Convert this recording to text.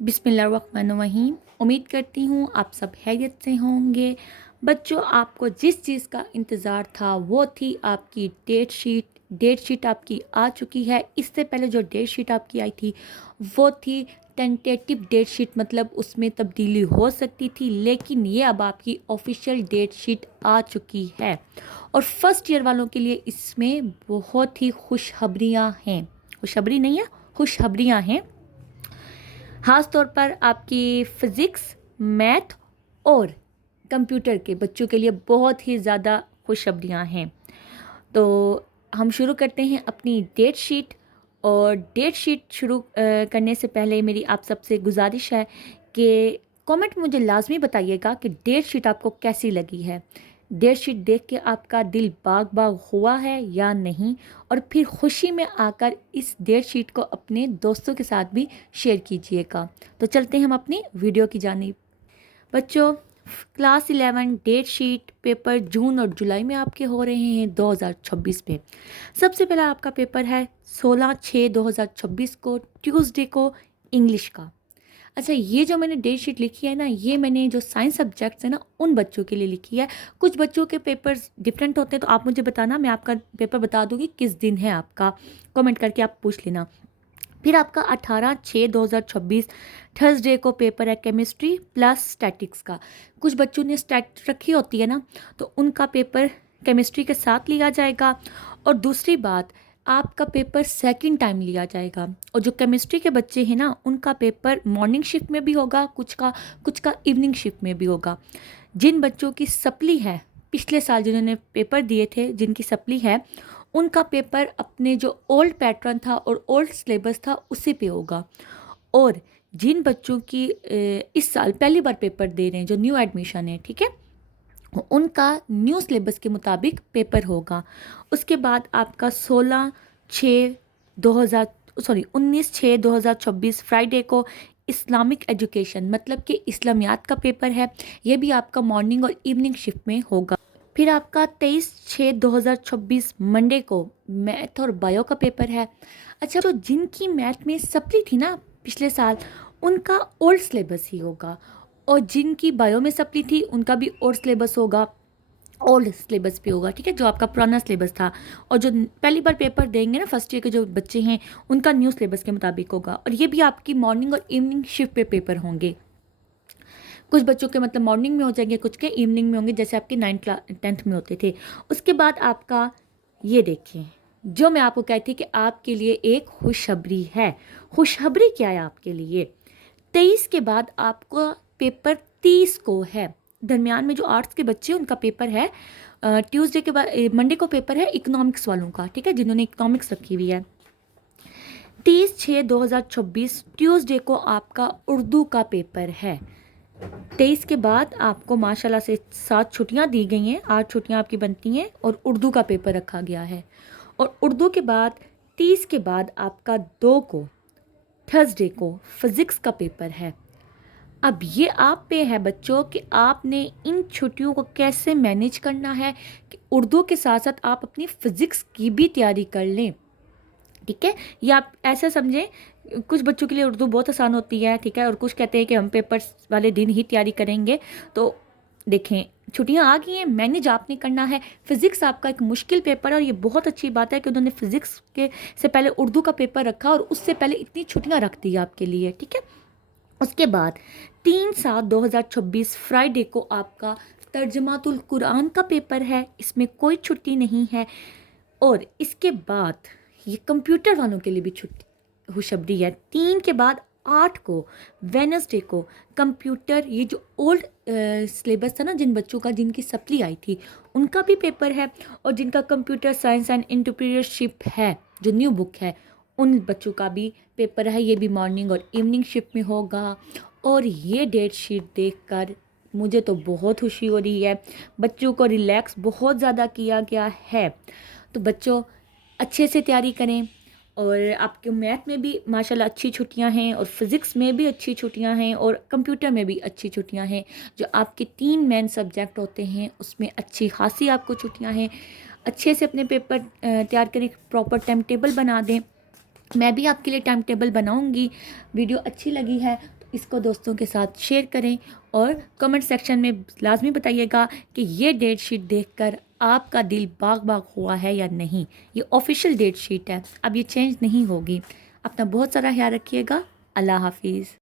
बिस्मिल्लाहिर्रहमानिर्रहीम। उम्मीद करती हूँ आप सब खैरियत से होंगे। बच्चों, आपको जिस चीज़ का इंतज़ार था वो थी आपकी डेट शीट आपकी आ चुकी है। इससे पहले जो डेट शीट आपकी आई थी वो थी टेंटेटिव डेट शीट, मतलब उसमें तब्दीली हो सकती थी, लेकिन ये अब आपकी ऑफिशियल डेट शीट आ चुकी है। और फर्स्ट ईयर वालों के लिए इसमें बहुत ही खुशखबरियाँ हैं। खुशखबरी नहीं है, खुशखबरियाँ हैं। ख़ास तौर पर आपकी फ़िज़िक्स, मैथ और कंप्यूटर के बच्चों के लिए बहुत ही ज़्यादा खुशखबरियाँ हैं। तो हम शुरू करते हैं अपनी डेट शीट। और डेट शीट शुरू करने से पहले मेरी आप सबसे गुजारिश है कि कमेंट मुझे लाजमी बताइएगा कि डेट शीट आपको कैसी लगी है। डेट शीट देख के आपका दिल बाग बाग हुआ है या नहीं, और फिर खुशी में आकर इस डेट शीट को अपने दोस्तों के साथ भी शेयर कीजिएगा। तो चलते हैं हम अपनी वीडियो की जानिब। बच्चों, क्लास 11 डेट शीट पेपर जून और जुलाई में आपके हो रहे हैं 2026 में। सबसे पहला आपका पेपर है 16/6/2026 को, ट्यूसडे को, इंग्लिश का। अच्छा, ये जो मैंने डेट शीट लिखी है ना, ये मैंने जो साइंस सब्जेक्ट्स है ना उन बच्चों के लिए लिखी है। कुछ बच्चों के पेपर्स डिफरेंट होते हैं, तो आप मुझे बताना, मैं आपका पेपर बता दूंगी किस दिन है आपका। कमेंट करके आप पूछ लेना। फिर आपका 18/6/2026 थर्सडे को पेपर है केमिस्ट्री प्लस स्टैटिक्स का। कुछ बच्चों ने स्टैट रखी होती है ना, तो उनका पेपर केमिस्ट्री के साथ लिया जाएगा। और दूसरी बात, आपका पेपर सेकंड टाइम लिया जाएगा। और जो केमिस्ट्री के बच्चे हैं ना, उनका पेपर मॉर्निंग शिफ्ट में भी होगा, कुछ का इवनिंग शिफ्ट में भी होगा। जिन बच्चों की सप्ली है, पिछले साल जिन्होंने पेपर दिए थे, जिनकी सप्ली है, उनका पेपर अपने जो ओल्ड पैटर्न था और ओल्ड सिलेबस था उसी पे होगा। और जिन बच्चों की इस साल पहली बार पेपर दे रहे हैं, जो न्यू एडमिशन है, ठीक है, उनका न्यू सिलेबस के मुताबिक पेपर होगा। उसके बाद आपका 19/6/2026 फ्राइडे को इस्लामिक एजुकेशन, मतलब कि इस्लामियात का पेपर है। ये भी आपका मॉर्निंग और इवनिंग शिफ्ट में होगा। फिर आपका 23/6/2026 मंडे को मैथ और बायो का पेपर है। अच्छा, तो जिनकी मैथ में सप्ली थी ना पिछले साल, उनका ओल्ड सिलेबस ही होगा। और जिनकी बायो में सप्ली थी उनका भी ओल्ड सिलेबस होगा, ओल्ड सिलेबस पे होगा, ठीक है, जो आपका पुराना सिलेबस था। और जो पहली बार पेपर देंगे ना फर्स्ट ईयर के जो बच्चे हैं, उनका न्यू सिलेबस के मुताबिक होगा। और ये भी आपकी मॉर्निंग और इवनिंग शिफ्ट पे पेपर होंगे। कुछ बच्चों के मतलब मॉर्निंग में हो जाएंगे, कुछ के इवनिंग में होंगे, जैसे आपके 9th 10th में होते थे। उसके बाद आपका ये देखिए, जो मैं आपको कहती कि आपके लिए एक खुशखबरी है। खुशखबरी क्या है आपके लिए? 23 के बाद आपका पेपर 30 को है। दरमियान में जो आर्ट्स के बच्चे उनका पेपर है ट्यूसडे के बाद, मंडे को पेपर है इकोनॉमिक्स वालों का, ठीक है, जिन्होंने इकोनॉमिक्स रखी हुई है। 30/6/2026 ट्यूसडे को आपका उर्दू का पेपर है। 23 के बाद आपको माशाल्लाह से 7 छुट्टियां दी गई हैं, 8 छुट्टियां आपकी बनती हैं, और उर्दू का पेपर रखा गया है। और उर्दू के बाद 30 के बाद आपका 2 को थर्सडे को फिज़िक्स का पेपर है। अब ये आप पे है बच्चों कि आपने इन छुट्टियों को कैसे मैनेज करना है कि उर्दू के साथ साथ आप अपनी फ़िज़िक्स की भी तैयारी कर लें, ठीक है। या आप ऐसा समझें, कुछ बच्चों के लिए उर्दू बहुत आसान होती है, ठीक है, और कुछ कहते हैं कि हम पेपर्स वाले दिन ही तैयारी करेंगे। तो देखें, छुट्टियां आ गई हैं, मैनेज आपने करना है। फिज़िक्स आपका एक मुश्किल पेपर है, और ये बहुत अच्छी बात है कि उन्होंने फिज़िक्स के से पहले उर्दू का पेपर रखा और उससे पहले इतनी छुट्टियां रख दी आपके लिए, ठीक है। उसके बाद 3/7/2026 फ्राइडे को आपका तर्जमातुल कुरान का पेपर है। इसमें कोई छुट्टी नहीं है। और इसके बाद ये कंप्यूटर वालों के लिए भी छुट्टी खुशखबरी है। 3 के बाद 8 को वेनसडे को कंप्यूटर, ये जो ओल्ड सिलेबस था ना, जिन बच्चों का जिनकी सप्ली आई थी, उनका भी पेपर है। और जिनका कंप्यूटर साइंस एंड एंटरप्रेन्योरशिप है, जो न्यू बुक है, उन बच्चों का भी पेपर है। ये भी मॉर्निंग और इवनिंग शिफ्ट में होगा। और ये डेट शीट देखकर मुझे तो बहुत खुशी हो रही है। बच्चों को रिलैक्स बहुत ज़्यादा किया गया है। तो बच्चों, अच्छे से तैयारी करें। और आपके मैथ में भी माशाल्लाह अच्छी छुट्टियां हैं, और फिज़िक्स में भी अच्छी छुट्टियां हैं, और कंप्यूटर में भी अच्छी छुट्टियां हैं। जो आपके 3 मेन सब्जेक्ट होते हैं उसमें अच्छी खासी आपको छुट्टियां हैं। अच्छे से अपने पेपर तैयार करें, प्रॉपर टाइम टेबल बना दें। मैं भी आपके लिए टाइम टेबल बनाऊंगी। वीडियो अच्छी लगी है तो इसको दोस्तों के साथ शेयर करें और कमेंट सेक्शन में लाजमी बताइएगा कि ये डेट शीट देखकर आपका दिल बाग बाग हुआ है या नहीं। ये ऑफिशियल डेट शीट है, अब ये चेंज नहीं होगी। अपना बहुत सारा ख्याल रखिएगा। अल्लाह हाफिज़।